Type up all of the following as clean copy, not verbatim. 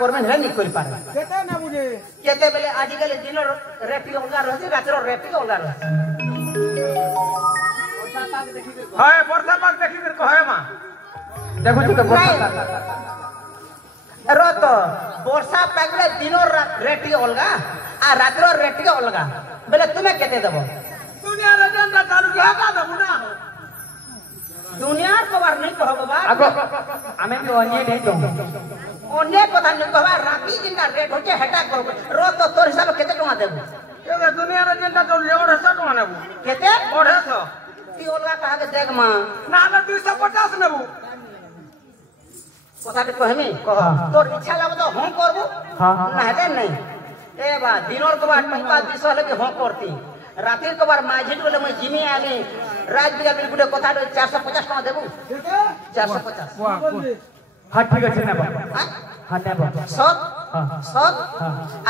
করবেন হলে নি করি পারে কেতে না বুঝে কেতে বেলে আজকাল দিন রেপি অলগা রয়েছে রাত্র রেপি অলগা রয়েছে হয় বর্ষা পাক দেখি করে কহে মা দেখো তো বর্ষা রত বর্ষা পাকলে দিন রেপি অলগা আর রাত্র রেপি অলগা বেলে তুমি কেতে দেব দুনিয়ার জনতা চালু কি হাতা দেব না দুনিয়ার খবর নাই কহব বা আগো আমি বি অন্য নেই তো অনেক কথা নাই কহবা রাতি দিনটা রেট হচ্ছে হেটা করব রত তোর হিসাবে কেতে টাকা দেব এবে দুনিয়ার জনতা চালু এবার হেসা টাকা নেব কেতে 150 তুই অলগা কাহাকে দেখ মা না না 250 নেব কথাটা কহমি কহ তোর ইচ্ছা লাগবে তো হম করব না হেতে নাই এ বা দিনর কবার টঙ্কা 200 হলে কি হম করতি রাতের কবার মাঝি বলে মই জিমি আনি রাত বিঘা বিলকুল কথা 450 টাকা দেব 450 বাহ হ্যাঁ ঠিক আছে নেব হ্যাঁ হ্যাঁ নেব সব হ্যাঁ সব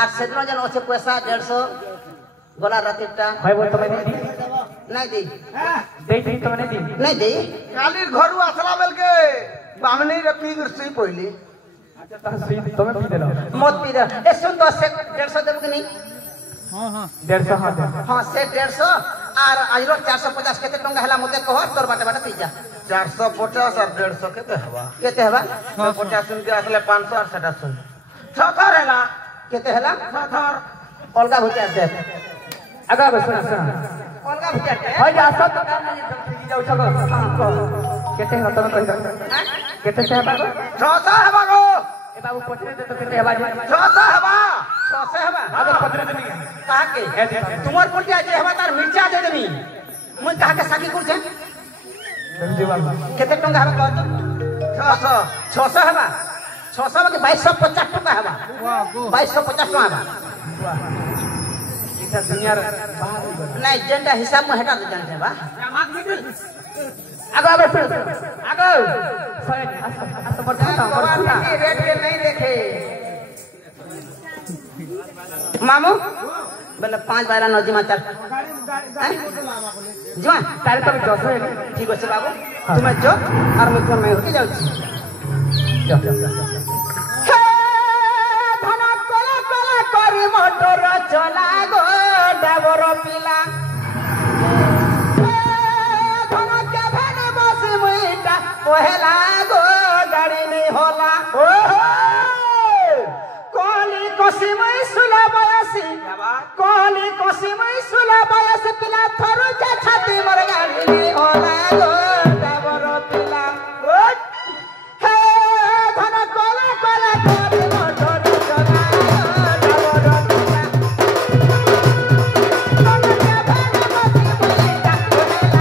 আর সেদিন যেন আছে পয়সা 150 গলা রাতেরটা হয় বল তুমি নেই নাই দেই দেই দেই তুমি নেই নাই দেই কালির ঘরু আসলা বেলকে বামনি রে পি গরসি পইলি আচ্ছা তা সেই তুমি কি দেলো মত পি দে এ শুন তো সে 150 দেব কি নাই 150 হ্যাঁ हां से 150 আর আজর 450 কেতে টঙ্কা হেলা মতে কহ তোর বাটে বাটে তুই যা 450 আর 150 কেতে হবা কেতে হেবা 150 শুনকে আসলে 500 আর 700 শুন ছথর হেলা কেতে হেলা ছথর অলগা ভুতে দেখ আগা বস না অলগা ভুতে দেখ হয় যা সব তো কাম নাই যাও সব কেতে হতো না কই কেতে সে বাবা 600 হেবা গো এ বাবু পছরে দে তো কেতে হেবা 600 হেবা 600 হেবা আগে পছরে দে কাকে তোমার কোটি আছে হেবা তার মির্চা দে দেবি মুই কাকে সাকি করছে কেতে টঙ্কা হেবা কহ তো 600 হেবা 600 বাকি 2250 টাকা হেবা 2250 টাকা হেবা এটা দুনিয়ার নাই যেটা হিসাব মে হেটা জানতে বা আগো আবে আগো আচ্ছা বড় रेट के नहीं देखे मामू बोले 5 12 9 जिमा चल जिमा তারে তুমি 10 হয়ে ठीक আছে बाबू তুমি जो আর মই ফোন মে होके যাচ্ছি ধনা কলা কলা করি মোটর চলা গো ডাবর পিলা ধনা কে ভেনে বসি মুইটা পহেলা গো গাড়ি নেই होला কলি কসি মই সুলা বয়সী কলি কসি মই সুলা বয়সী পিলা থরু যা ছাতি মোর গাড়ি নেই होला গো ডাবর পিলা হে ধনা কলা কলা করি মোটর চলা গো ডাবর পিলা ধনা কে ভেনে বসি মুইটা পহেলা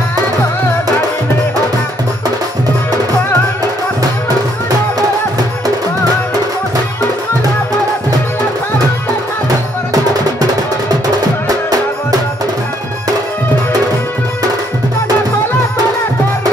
গো গাড়ি নেই होला কলি কসি মই সুলা বয়সী কলি কসি মই সুলা বয়সী পিলা থরু যা ছাতি মোর গাড়ি নেই होला ডাবর পিলা ধনা কলা কলা করি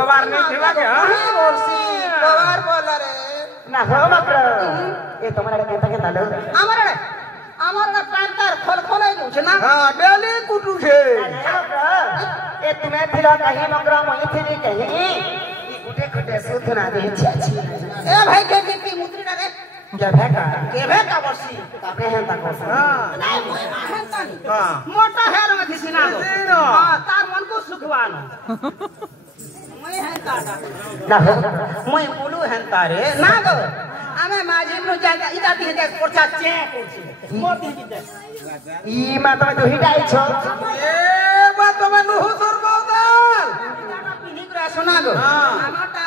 कबार नहीं थिबा के नहीं बोलसी कबार बोला रे ना हो मकर ए तुम्हारा केता लो আমার প্যান্টার খলখলাই নুছে না हाँ डेली कुटू छे ए तुम्हें थिलो कहीं मकर मई थिली कहीं ई गुटे गुटे सुथ ना दे छी এ ভাই কে কি মুদ্রিটা রে के भेका বসি तापे हैं ताको हाँ নাই মই মাহেন্তানি हाँ মোটা হের মে দিছিনা দিছিনা। তার মন কো সুখবানো মই হেন্তাটা ना हो মই বলু হেন্তা রে না গো আমি মাজিম নু জায়গা ইদা দিয়ে দেখ পড়ছা চে করছি মোর দিয়ে দিতে ई मा तो तो हिटाई छो ये बात तो मैं नुहु सुर बाउदाल পিনি করে শোনা গো হ্যাঁ। আমারটা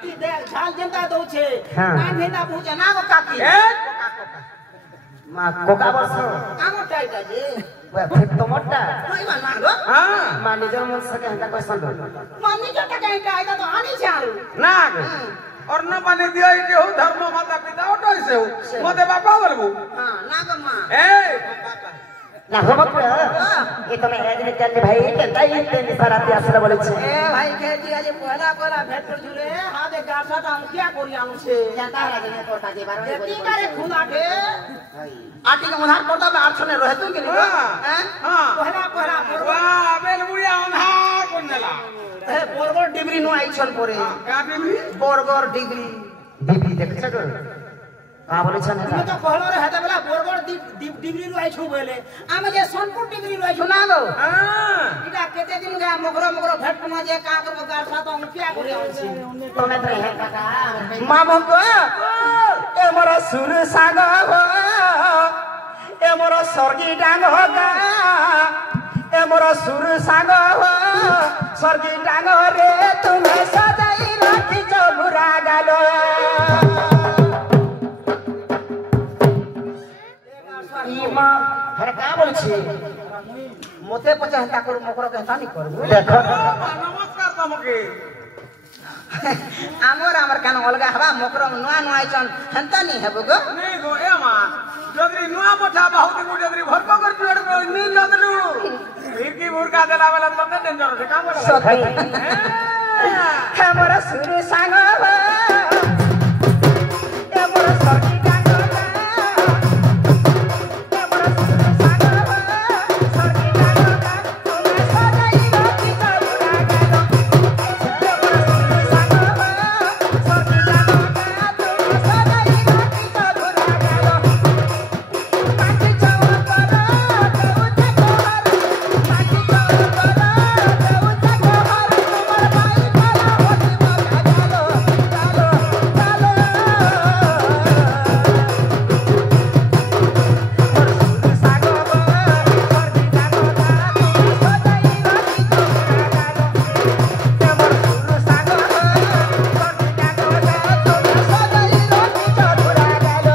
কি দে ঝাল যেটা দউছে হ্যাঁ। না নেনা বুঝে না গো কাকি ए मा कोका बसो আমারটা এটা যে वे फिर तो मोटा কইবা না গো हाँ मा निजर मन सके हंता क्वेश्चन दो मम्मी जो टका এটা তো আনি চাল नाग और न पानी दिया के हो धर्म माता पिता ओटो से हो मते बापा बोलबू হ্যাঁ না গো মা ए ना हो मकर ये तो मैं एज में चल भाई केता ही ते सारा आसरा बोले छे এ ভাই কে দিয়া যে পয়লা পয়লা ভেট করছুলে হাতে গাছটা আমি কি করি আনুছে জানতা है যে तो ताजे बारो কি করে খুলাটে আটি কে মধার করতা আর ছনে রহে তুই কি নি হ্যাঁ हाँ পয়লা পয়লা वाह बेल मुड़िया अंधार कोनला এ বড়গড় ডিগ্রি নো আইছন পরে का बीबी বড়গড় ডিগ্রি बीबी देख छको का बोले छन তুমি তো কহলো রে হেতে বেলা বড়গড় ডিগ্রি নো আইছু বলে আমি যে সোনপুর ডিগ্রি নো আইছু না গো हाँ এটা কেতে দিন গা মগর মগর ভেট কোনা যে কা করব গাছটা তো আমি কি করি আনছি तो मैं तो है काका মামা গো এ মোর সুর সাগ হো এ মোর স্বর্গী ডাঙ্গ গা এ মোর সুর সাগ হো স্বর্গী ডাঙ্গ রে তুমি সদাই রাখিছ ঘুরা গেল ई मा हर का बोले छे মতে পচা হেতা কর মগর কে হেতা নি করবো देखो नमस्कार तमके আমার কান অলগা হবা মগর নুয়া নুয়া আইছন হেতা নি হেব গো नहीं गो ए मा जदरी नुआ मोठा बहुत को जदरी भरको कर जोड़ में नी लदलू फिर की मुर्गा देला वाला तने डेंजर से काम वाला सखी হে মোর সুর সাগ হো এ মোর স্বর্গী ডাঙ্গ গা এ মোর সুর সাগ হো স্বর্গী ডাঙ্গ গা তুমি সদাই রাখিছ ঘুরা গেল এ মোর সুর সাগ হো স্বর্গী ডাঙ্গ গা তুমি সদাই রাখিছ ঘুরা গেল মাটি চাও কর দেউতে কর মাটি চাও কর দেউতে কর তোমার ভাই ভালো হতে মগা গেল চলো চলো মোর সুর সাগ হো স্বর্গী ডাঙ্গ গা তুমি সদাই রাখিছ ঘুরা গেল এ মোর সুর সাগ হো স্বর্গী ডাঙ্গ গা তুমি সদাই রাখিছ ঘুরা গেল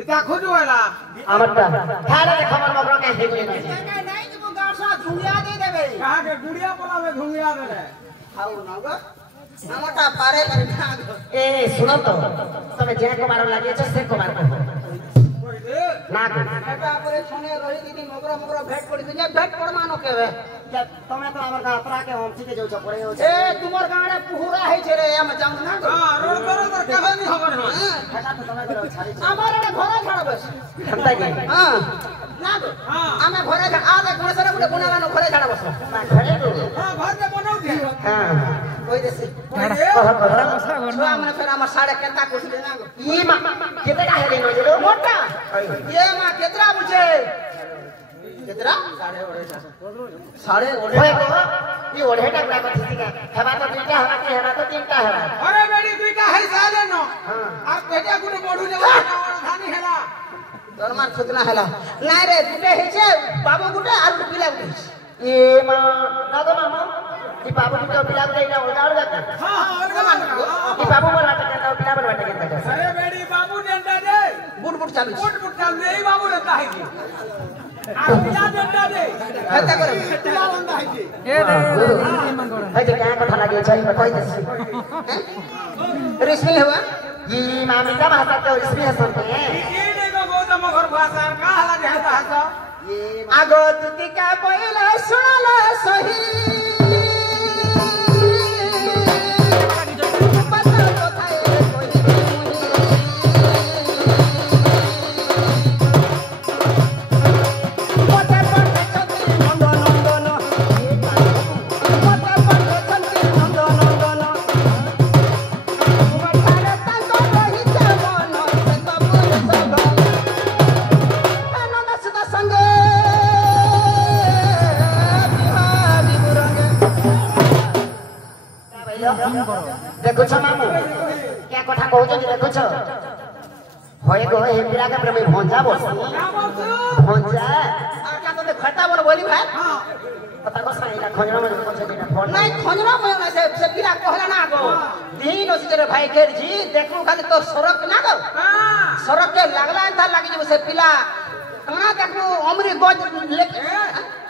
इता खोजो वाला আমরটা খারে খবর মগর কে হেগুলি না নাই দিব গাছা ঝুলিয়া দিয়ে দেবে कहा के गुड़िया पला में घुंगिया देले খাও না গো আমারটা পারে করে না গো ए सुनो तो तमे जे को मारो लागिए से को मारो कोई दे ना को এটা পরে ছনে রহি দিদি মগর মগর ভেট পড়ি যে ভেট পড়মানো কেবে तमे तो हमर का अपरा के हम सीधे जाउ पड़े हो এ তোমার গাঁড়ে পুহুরা হইছে রে আমি জানো না গো हां रोड पर तो कहे नहीं खबर है খাটা তো तमे करो छाड़ी আমার এটা ঘরে ছাড়বে हमता के হ্যাঁ না গো हां আমি ঘরে আগে গণেশের গুলো গুণাগানো ঘরে ছাড়া বসো ना खड़े तो हां घर के बनाओ के हां কই দেছি कोई दे ছুয়া মানে ফের আমার সাড়ে কেতা করছিলে না গো ई मा केते का हेले नो जलो মোটা এ মা কেতরা বুঝে কেতরা সাড়ে ওড়ে होय को ई ओढ़ेटा गुड़ा को ठीक है हेबा तो दुईटा हेबा के हेबा तो तीनटा हेबा अरे बेड़ी दुईटा है साले नो हां आप बेटा गुने बडू ने खानी हेला দরমান সুতনা হেলা নাই রে দুটে হেছে বাবু গুটে আর পিলা গুটে ये मां ना तो मामू ये बाबू की तो पिला दे ना उड़ा जाता हां हां अलग बात ये बाबू बोला था कहता पिला पर बैठ के अरे बेड़ी बाबू डंडा दे बुट चालू बुट चल दे ही बाबू रहता है जी पिला डंडा दे हत्या करे पिला बंदा है जी ए रे है जे क्या कथा लगे चल कोई दस रेशमी हुआ ये मामी का भाषा तो इसमें है सुनते हैं ये देखो गौतम घर भाषा का हला कहता है सब ये आगो तुतिका पहिला सुनला सही पता तो थाए कोही पता पता चलती नंदन नंदन पता पता चलती नंदन नंदन उमठारे तांको रही जवन से कबूल सब आनंद सदा संगे बिहारी बुरंगे देखो छ मामू क्या कथा कहू छ देखो छ होय गो हे पिला के प्रेमी भंजा बस भंजा और क्या तो खट्टा बोल बोली भाई पता को साइला खंजरा में को छ दिना फोन नहीं खंजरा में से पिला कहला ना गो दिन ओसी तेरे भाई के जी देखू खाली तो सड़क ना गो हां सड़क के लागला था लागी जब से पिला कना देखू अमरी गज लेके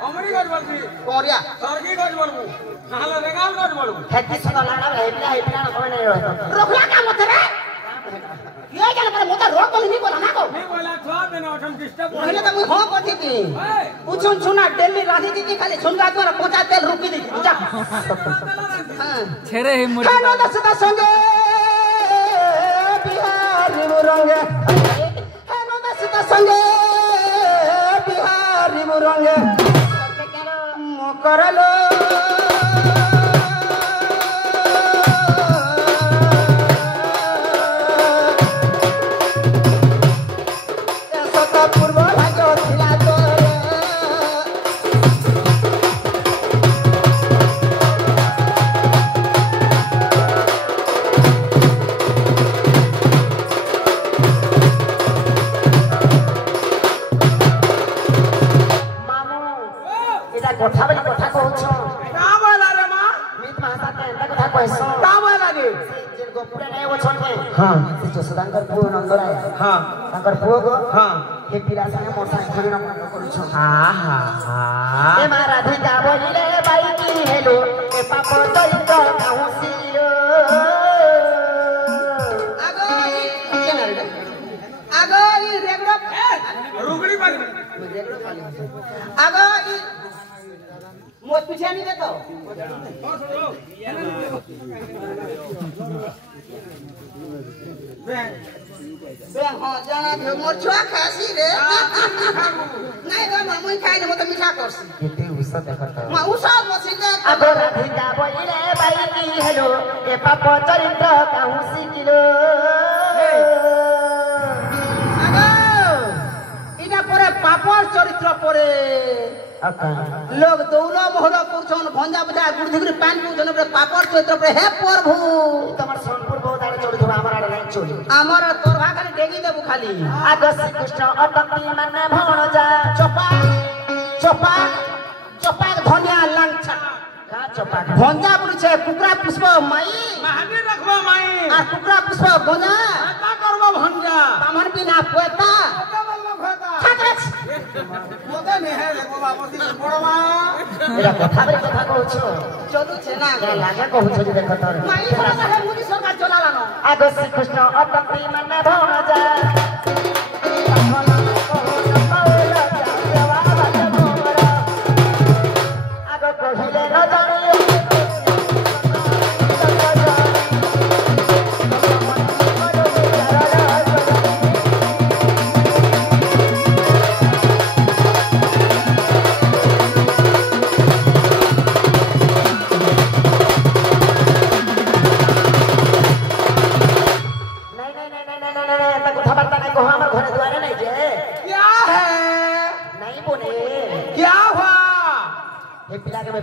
अमरी गज बोलबी कोरिया सरगी गज बोलबू नहला रेगाल गज बोलबू खेती सुना लाड़ा हे पिला ना कोई नहीं रहता रोकला का मत रे ये जन पर मोटा रोक बोली नहीं बोला ना गो नहीं बोला थोड़ा देना हम डिस्टर्ब पहले तो मैं हो कोठी थी पूछुन सुना दिल्ली रानी दीदी खाली सुनगा तोरा पहुंचा तेल रुकी दी जा हां छेरे ही मुर्गी खानो दसदा संगे बिहारी मुरंगे खानो दसदा संगे बिहारी मुरंगे करलो सता पूर्व भाग्य थिला तोरे मामू एटा कथा बली कथा कहू छ का बोला रे मां मित भाषा के एटा कथा कहसो का बोला रे जे गोपुरे नहीं वो छोटे हां से जसदांकर पुओ नंदराय हां तांकर पुओ को हां हे पिला संगे मोर संगे खंजरा मन करू छ आहा ए मा राधिका बोलिले बाई की हेलो ए पाप दरित काहुसिलो आगो ई रेगड़ो रुगड़ी बाली आगो ई मोत पीछे नहीं देतो बे हां जाना जो मोर छुआ खासी रे नहीं रे मामू खाई दे मो तो मीठा करसी केते उसा देखत मा उसा मसी दे आगो राधिका बोलिले बाई की हेलो ए पाप दरित काहुसिलो आगो इटा परे पापर चरित्र परे अका लोग दौलो मोहरो पुरछन भंजा बजा गुड़धुगरी पान पुजन परे पापर चरित्र परे हे प्रभु तमर सोनपुर बहुत आड़े चोरी थोड़ा हमारा आड़े नहीं चोरी हमर तोरवा खाली डेगी देबु खाली आगो श्री कृष्ण अटकी माने भणजा चोपा चोपा चोपा धनिया लांछा का चोपा भंजा पुरछे कुकरा पुष्प माई महानी रखबा माई आ कुकरा पुष्प गंजा का करबो भंजा बामन बिना पोता का बोलना खोता छात्रच मोते ने है देखो बाबूजी बड़वा एरा कथा बरी कथा कहू छ चलु छे ना क्या लागे कहू छ देखो तोर माई बड़ा है मोदी सरकार चलाला न आगो श्री कृष्ण अटकी माने भणजा आगो कहिले न जानियो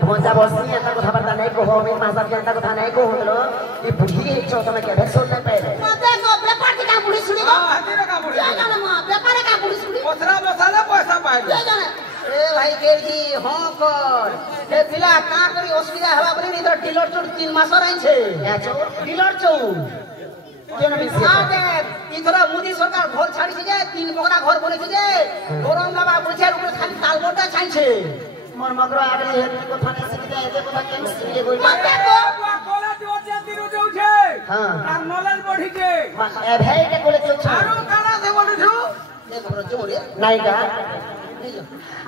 भोंजा बसी एता कथा बता नहीं कहो मैं मासा के एता कथा नहीं कहो बोलो ये बुढ़ी है जो तुम्हें के सुन नहीं पाए मते को व्यापार का बुढ़ी सुनी को हां हती का बुढ़ी क्या जाने मां व्यापार का बुढ़ी सुनी पसरा बसाला पैसा पाए क्या जाने ए भाई केजी हां कर ए पिला का करी असुविधा हवा बोली नहीं तो डिलर चोट 3 मास रही छे या चो डिलर चो केन मिसे आगे इथरा मोदी सरकार घर छाड़ी छे 3 बगरा घर बने छे गरम लाबा बुझे ऊपर खाली तालबोटा छाई छे मोर मगरो आगे हेती को थाने से जाए जे को केन से बोल मत को कॉलेज ओचे दिरु जाउ छे हां तार नॉलेज बढ़ी छे ए भाई के बोले तो आरो काना से बोलु छु ए मगरो जोरे নাই গা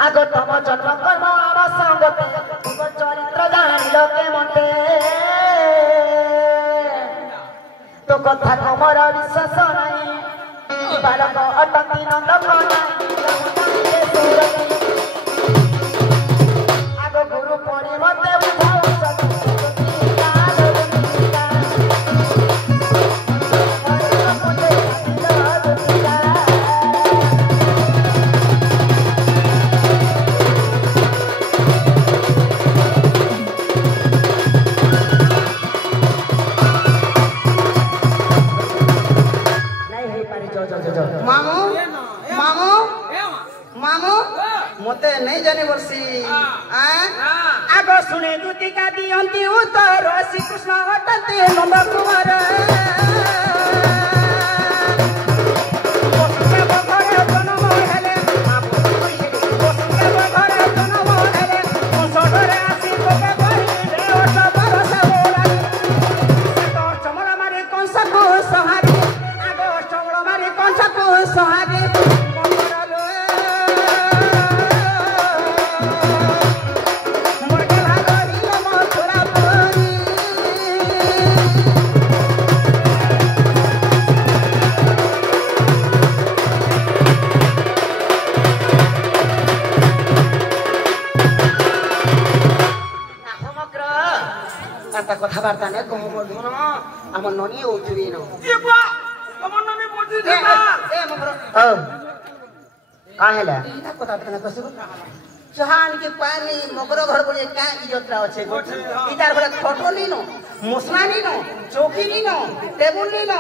আগো তম জন্ম কর্ম আমার সঙ্গতে তুম চরিত্র জানিল কে মতে তো কথা কমর বিশ্বাস নাই বালক অটতি নন্দ কনা আগো গুরু পরি মতে বুঝাও मामू मामू मामू मते नहीं जाने बरसी आगो सुने दूती का दियंती उत्तर श्री कृष्ण अटंती नंद कुमार कथबार्ता ने कहो बोल हम ननी उठबी न ये बा तमन ननी बोलती दे ए मगरो का हेला इना कथा तने कसु जहान के पानी मगरो घर बोले का इज्जत रा छे इतार बोले फोटो नी नो मुसना नी नो चौकी नी नो टेबुल नी नो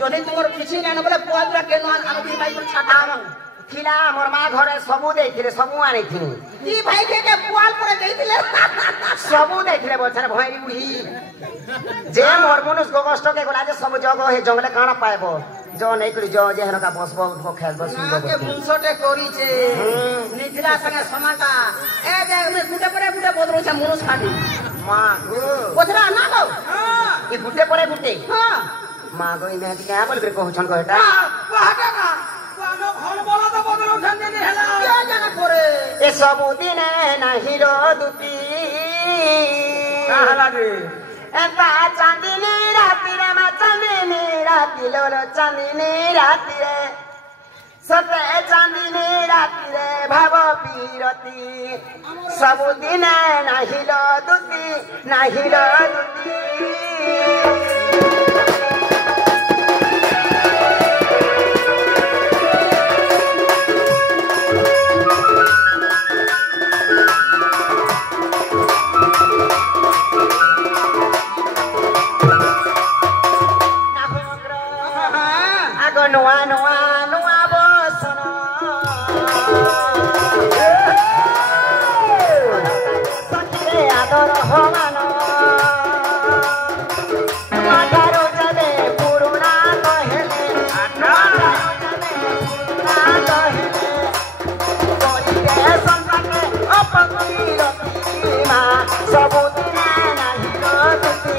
जदि तुमर किछि न बोले पुआरा के नो हम भी भाई पर छाटाम थिला मोर मा घरे सबु देखिले सबु आनी थी ई भाई के पुआल पर देइतिले सबु देखिले बछर भई उही जे मोर मनुष्य को कष्ट के गोला जे सब जगह हे जंगले काना पाएबो जो नहीं करी जो जे हनका बसबो उठबो खेलबो सुनबो के मुंसटे कोरी छे निथिला संगे समाता ए जे में गुटे बोदरो छे मनुष्य खानी मां कोथरा ना लो ई गुटे परे गुटे हां मां गई में क्या बोल के कहछन कहटा कहटा का कानो घर बोला तो बदलो ठंडे नहीं हेला क्या जाना करे ए सब दिन नाही रो दुती कहला रे एता चांदनी राती रे मा चांदनी राती लोलो चांदनी राती रे सते चांदनी राती रे भाव पीरती सब दिन नाही रो दुती नुआ बसना सखीरे आदर हमान माधारो जबे पुरुना कहले करिके संताके अपकीरती मा सबु दिन नाही रतती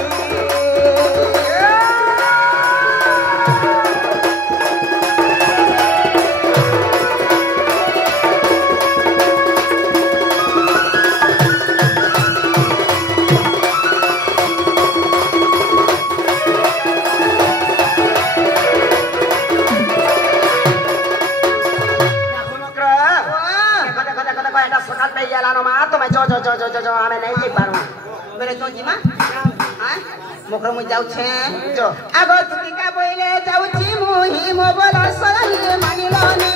जो हमें नहीं देख पारू मेरे तो जीमा हां मोखरो मु जाउ छे जो आगो तुतिका बोइले जाउ छी मुही मोबाइल सही मानिलोनी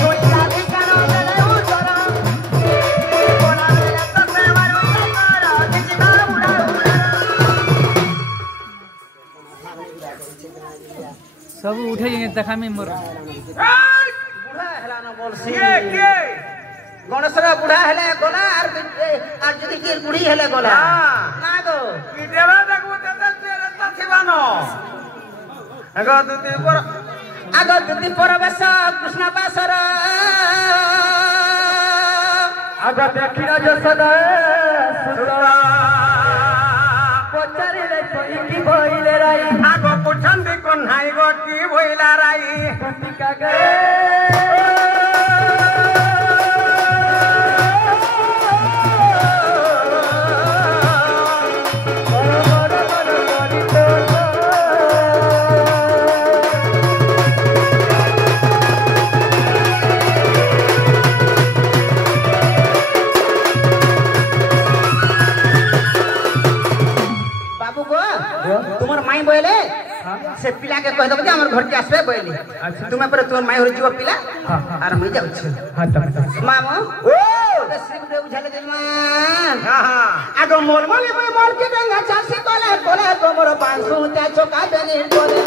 सोइला बिकानो दले उजरा कोना मेरे तो सेवारो करा किछना उड़ा सब उठे দেখা মি মোর বুড়া হেলা না বলছি কে গণেশরা বুড়া হেলে গলা আর যদি কি বুড়ি হেলে গলা না গো কি দেবা দেখবো তেতা ছিবানো আগ দুতি পরবেশ কৃষ্ণ বাসর আগ দেখিল যশোদা সুন্দর পচারিলে কই কি বইলে রাই আগ পুছন্দি কন্হাই গো কি বইলা রাই টিকা গে তোমার মাই বইলে সে পিলা কে কই দেব যে আমার ঘর কে আসবে বইলি তুমি পরে তোমার মাই হরি জীব পিলা আর আমি যাচ্ছি মামু ও শ্রীগুড়ে বুঝালে দিল মা আগ মোল মোল মই মোল কে গঙ্গা চাষি কলে কলে তোমার পাঁচু তে চোকা দেনি বলে